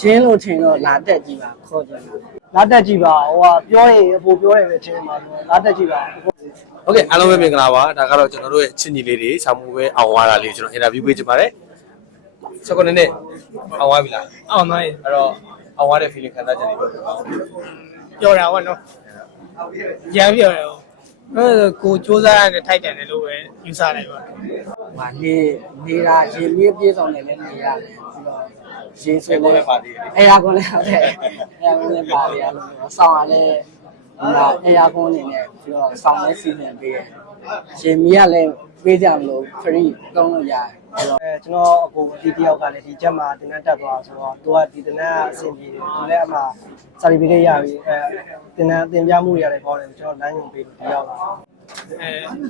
ချင်းလို့ထင်တော့လာတက်ကြည့်ပါခေါ်ကြတယ် လာတက်ကြည့်ပါဟိုကပြောရင်အပိုပြောတယ်ပဲချင်းပါလာတက်ကြည့်ပါ ဟုတ်ကဲ့အားလုံးပဲမင်္ဂလာပါဒါကတော့ကျွန်တော်တို့ရဲ့ချစ်ညီလေးတွေဆောင်းမှုပဲအောင်သွားတာလေးကျွန်တော်အင်တာဗျူးပေးချင်ပါတယ်စကွန်နဲ့အောင်သွားပြီလား အောင်သွားရင် အဲ့တော့အောင်သွားတဲ့ feeling ခံစားချက်တွေပြောပြပါဦး ပြောတာပေါ့နော်ရမ်းပြောတယ်ကိုစူးစမ်းရတဲ့ထိုက်တယ်လို့ပဲယူဆလိုက်ပါ ဟာနေတာရေမြေးပြေးဆောင်တယ်လည်းနေရတယ်ပြီးတော့ရေဆွေး ကို လဲ လည်းပါသေးတယ် အဲယာကွန်လည်းဟုတ်တယ်အဲယာကွန်လည်းပါလေအဲ့လိုမျိုးဆောင်းရလဲအဲယာကွန်အနေနဲ့ပြီးတော့ဆောင်းလဲစီစဉ်ပေးတယ်ရေမြေးကလည်းပေးကြမလို့ free တုံးလို့ရတယ်ကျွန်တော်အကိုဒီတယောက်ကလည်းဒီချက်မှာတင်တက်သွားဆိုတော့သူကဒီတင်တဲ့အဆင်ပြေတယ်သူလည်းအမှစာရီပေးရပြီတင်ပြမှုတွေရတယ်ပေါ့လေကျွန်တော်လမ်းညွှန်ပေးလို့တယောက်လ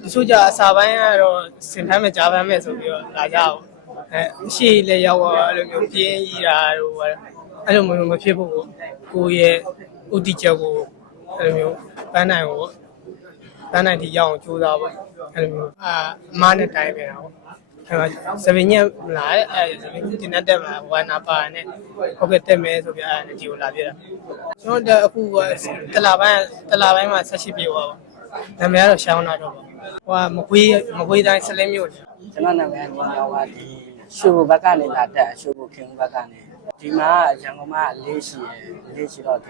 ာတချို့ကြအစာပိုင်းကတော့စင်ထမ်းမဲ့ကြားပန်းမဲ့ဆိုပြီးတော့လာကြအောင်ရှေ့လည်းရောက်တော့အဲ့လိုမျိုးပြင်းကြီးတာတို့အဲ့လိုမျိုးမဖြစ်ဖို့ကိုရဲ့ဥတီချက်ကိုအဲ့လိုမျိုးပန်းနိုင်ကိုပန်းနိုင်ထိရောက်အောင်ကြိုးစားဖို့အဲ့လိုမျိုးအမားနဲ့တိုင်းပြန်တာပေါ့စပင်းညက်လာအဲ့စပင်းတင်တက်မှာဝါနာပါနဲ့ဟုတ်ကဲ့တက်မယ်ဆိုပြအဲ့ဒီကိုလာပြတာကျွန်တော်အခုတလာပိုင်းမှာ18ပြေပါနာမည်ကတော့ရှောင်းတာတော့ဟိုမကွေးတိုင်းဆလင်းမြို့ကျွန်တော်နာမည်ကညီတော်ကဒီရှုပ်ဘက်ကနေလာတက်ရှုပ်ခင်ဘက်ကနေဒီမှာရန်ကုန်မှာလေးရှိတော့ဒ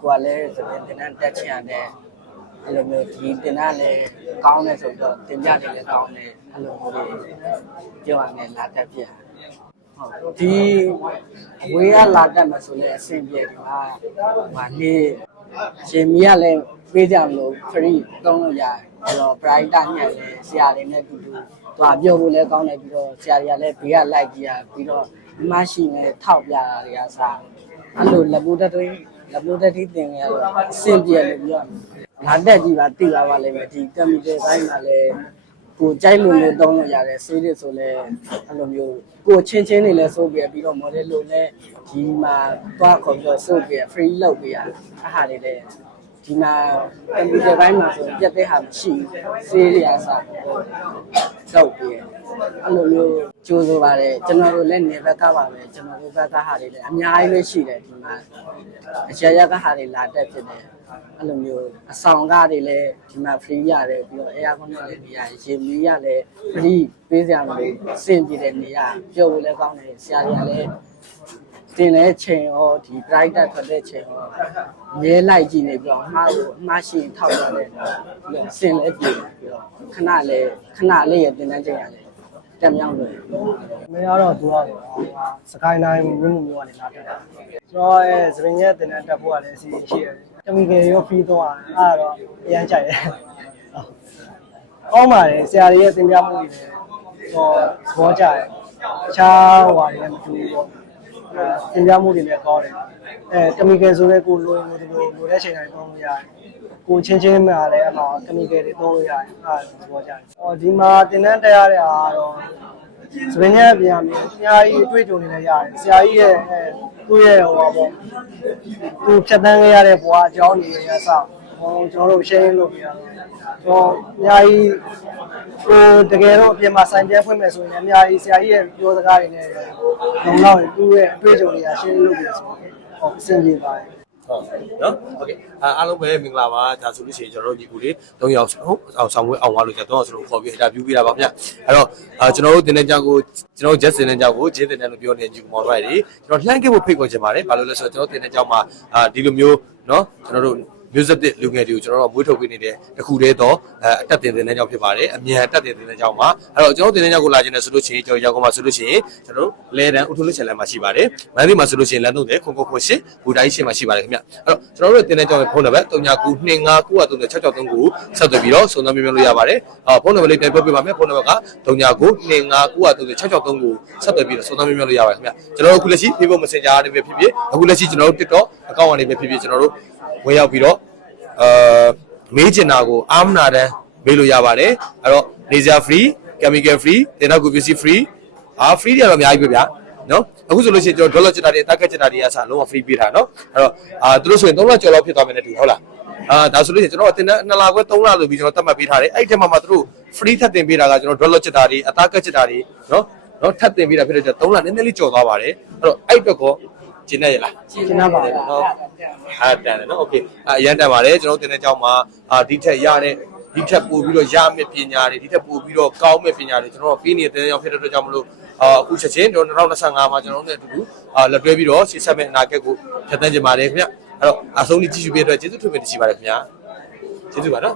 ီကိုကလည်းစပင်းတင်တက်ချင်ရတယ်အဲ့လိုမျိုးဒီတင်တာလည်းကောင်းတယ်ဆိုတော့တင်ပြတယ်လည်းကောင်းတယ်အဲ့လိုမျိုးပြောရမယ်လာတက်ပြဟုတ်ဒီအဝေးကလာတက်မှာဆိုလဲအဆင်ပြေဒီမှာနေရှင်မီကလည်းပေးကြမလို့ free တုံးလို့ရတယ်အဲ့တော့ bright ညံ့လဲဆရာတွေနဲ့တူသွားပြောဖို့လည်းကောင်းတယ်ပြီးတော့ဆရာတွေကလည်းဘေးကလိုက်ကြည့်ရပြီးတော့မရှိနဲ့ထောက်ပြတာတွေကစားအဲ့လိုလက်ပိုးတက်တိတင်ရတော့အဆင်ပြေလို့ပြောလာတက်ကြည့်ပါသိပါလိမ့်မယ်ဒီကမ်မီတယ်ဘိုင်းမှာလည်းကိုကြိုက်လို့လည်းတောင်းလို့ရတယ်ဆေးတွေဆိုလည်းအဲ့လိုမျိုးကိုချင်းတွေလည်းစိုးပြပြီးတော့ model လို့လည်းဒီမှာသွားခေါ်ပြီးတော့စိုးပြ free လုပ်ပေးရအဲ့ဟာတွေလည်းဒီမှာကမ်ပျူတာဘိုင်းမှာဆိုပြတ်တဲ့ဟာမရှိဆေးတွေအစားတော့ပြအဲ့လိုမျိုးကြိုးစားပါတယ်ကျွန်တော်တို့လည်းနေဘက်ကပါပဲကျွန်တော်တို့ဘက်ကဟာတွေလည်းအများကြီးပဲရှိတယ်ဒီမှာအရရကဟာတွေလာတက်ဖြစ်တယ်အဲ့လိုမျိုးအဆောင်ကားတွေလည်းဒီမှာ free ရတယ်ပြီးတော့ air con လည်းနေရတယ်ရေမီးရလည်း free ပေးကြမလို့အဆင်ပြေတယ်နေရပြောဖို့လည်းကောင်းတယ်ဆရာတွေကလည်းတင်တဲ့ချိန်ရောဒီ bright တက်ထွက်တဲ့ချိန်ရောမြဲလိုက်ကြည့်နေပြီးတော့မှားရှိထောက်ရတယ်ပြီးတော့ဆင်လည်းပြေပြီးတော့ခဏလေးရတင်တဲ့ချိန်ရတယ်တက်မြောက်လို့မင်းကတော့သူကစကိုင်းတိုင်းမြို့မျိုးကနေလာတက်တာကျွန်တော်ရဲ့စပင်းရဲ့တင်တဲ့တက်ဖို့ကလည်းအစီအရှိရတယ်တမီကေရော free တော့အဲ့တော့အရန်ကြိုက်တယ်ကောင်းပါတယ်ဆရာတွေရဲ့သင်ပြမှုတွေလည်းသဘောကျတယ်အခြားဟိုဟာတွေလည်းမတူဘူးပေါ့သင်ပြမှုတွေလည်းကောင်းတယ်တမီကေဆိုလည်းကိုလိုရင်ဒီလိုတဲ့ချိန်တိုင်းသုံးလို့ရတယ်ကိုချင်းမှာလည်းအမှတမီကေတွေသုံးလို့ရတယ်အဲ့သဘောကျတယ်ဒီမှာတင်တဲ့တရားတွေအားတော့စပင်းရဲ့ပြန်ပြီးအများကြီးအတွေ့အကြုံတွေလည်းရတယ်ဆရာကြီးရဲ့သူ့ရဲ့ဟိုပါပေါ့သူဖြတ်တန်းခဲ့ရတဲ့ဘဝအကြောင်းတွေရဆောက်ကျွန်တော်တို့ share လုပ်ပြရတော့အများကြီးတကယ်တော့အပြင်မှာစိုင်းပြဲဖွင့်မယ်ဆိုရင်အများကြီးဆရာကြီးရဲ့ပြောစကားတွေနဲ့လုံလောက်သူ့ရဲ့အတွေ့အကြုံတွေက share လုပ်ပြဆိုတော့အဆင်ပြေပါတယ်ဟုတ်နော်โอเคအားလုံးပဲမင်္ဂလာပါဒါဆိုလို့ရှိရင်ကျွန်တော်တို့ညီကိုတွေ3ယောက်အောင်ဆောင်ဝဲအောင်သွားလို့ကျွန်တော်တို့ခေါ်ပြီးအင်တာဗျူးပေးတာပါဗျအဲ့တော့ကျွန်တော်တို့တင်တဲ့ကြောင်ကိုကျွန်တော်တို့ Just တင်တဲ့ကြောင်ကိုဂျင်းတင်တဲ့လို့ပြောနေတဲ့ညီကိုမောင်တို့တွေကျွန်တော်လှမ်းခဲ့ဖို့ဖိတ်ခေါ်ချင်ပါတယ်ဘာလို့လဲဆိုတော့ကျွန်တော်တင်တဲ့ကြောင်မှာဒီလိုမျိုးနော်ကျွန်တော်တို့မျိုးဆက်တဲ့လူငယ်တွေကိုကျွန်တော်တို့မွေးထုတ်ပေးနေတဲ့တခုတည်းတော့အတက်တင်တဲ့ကြောင်ဖြစ်ပါတယ်အမြန်တက်တင်တဲ့ကြောင်မှာအဲ့တော့ကျွန်တော်တင်တဲ့ကြောင်ကိုလာခြင်းနဲ့ဆိုလို့ရှိရင်ကျွန်တော်ရောက်မှာဆိုလို့ရှိရင်ကျွန်တော်တို့လဲတန်းဥထုလွှတ်ချင်လမ်းမှာရှိပါတယ်မန္တလေးမှာဆိုလို့ရှိရင်လမ်း30ခွန်ခွန်8ဘူတိုင်းရှင်းမှာရှိပါတယ်ခင်ဗျအဲ့တော့ကျွန်တော်တို့တင်တဲ့ကြောင်ရဲ့ဖုန်းနံပါတ်3992536633ကိုဆက်သွယ်ပြီးတော့စုံစမ်းမြင်လို့ရပါတယ်ဖုန်းနံပါတ်လေးပြန်ပြောပြပါမယ်ဖုန်းနံပါတ်က3992536633ကိုဆက်သွယ်ပြီးတော့စုံစမ်းမြင်လို့ရပါတယ်ခင်ဗျကျွန်တော်တို့အခုလက်ရှိ Facebook Messenger တွေပဲဖြစ်ဖြစ်အခုလက်ရှိကျွန်တော်တို့ TikTok အကောင့်ကနေပဲဖြစ်ဖြစ်ကျွန်တော်တို့ဝင်ရောက်ပြီးတော့မေးချင်တာကိုအာမနာတန်းမေးလို့ရပါတယ်အဲ့တော့ laser free chemical free တင်တော့ကိုပစ္စည်း free free တွေကတော့အများကြီးပဲဗျာနော်အခုဆိုလို့ရှိရင်ကျွန်တော် dollar ချက်တာတွေအတက်ကက်ချက်တာတွေအစားလုံးဝ free ပေးထားနော်အဲ့တော့သူတို့ဆိုရင်3လကျော်လောက်ဖြစ်သွားမယ်နဲ့တူဟုတ်လားဒါဆိုလို့ရှိရင်ကျွန်တော်တင်တဲ့2လခွဲ3လလို့ပြီးကျွန်တော်သတ်မှတ်ပေးထားတယ်အဲ့ဒီထဲမှာသူတို့ free ထပ်တင်ပေးတာကကျွန်တော် dollar ချက်တာတွေအတက်ကက်ချက်တာတွေနော်ထပ်တင်ပေးတာဖြစ်တဲ့ကြောင့်3လနည်းနည်းလေးကျော်သွားပါတယ်အဲ့တော့အဲ့အတွက်ကော ကျင်းနေရလား ကျင်းနာပါတယ် နော်အဲ့တန်တယ်နော်โอเคအရန်တန်ပါတယ်ကျွန်တော်တင်တဲ့ကြောင်းမှာဒီထက်ရတဲ့ဒီထက်ပို့ပြီးတော့ရမယ့်ပညာတွေဒီထက်ပို့ပြီးတော့ကောင်းမယ့်ပညာတွေကျွန်တော်ပေးနေတဲ့တင်တဲ့ကြောင်းဖြစ်တဲ့အတွက်ကြောင့်မလို့အခုချက်ချင်းကျွန်တော်2025မှာကျွန်တော်တို့နဲ့အတူတူလက်တွဲပြီးတော့ရှေ့ဆက်မယ့်အနာဂတ်ကိုဖြတ်သန်းကြပါတယ်ခင်ဗျအဲ့တော့အဆုံးထိကြည့်ရှုပေးတဲ့အတွက်ကျေးဇူးတင်ရှိပါတယ်ခင်ဗျာကျေးဇူးပါနော်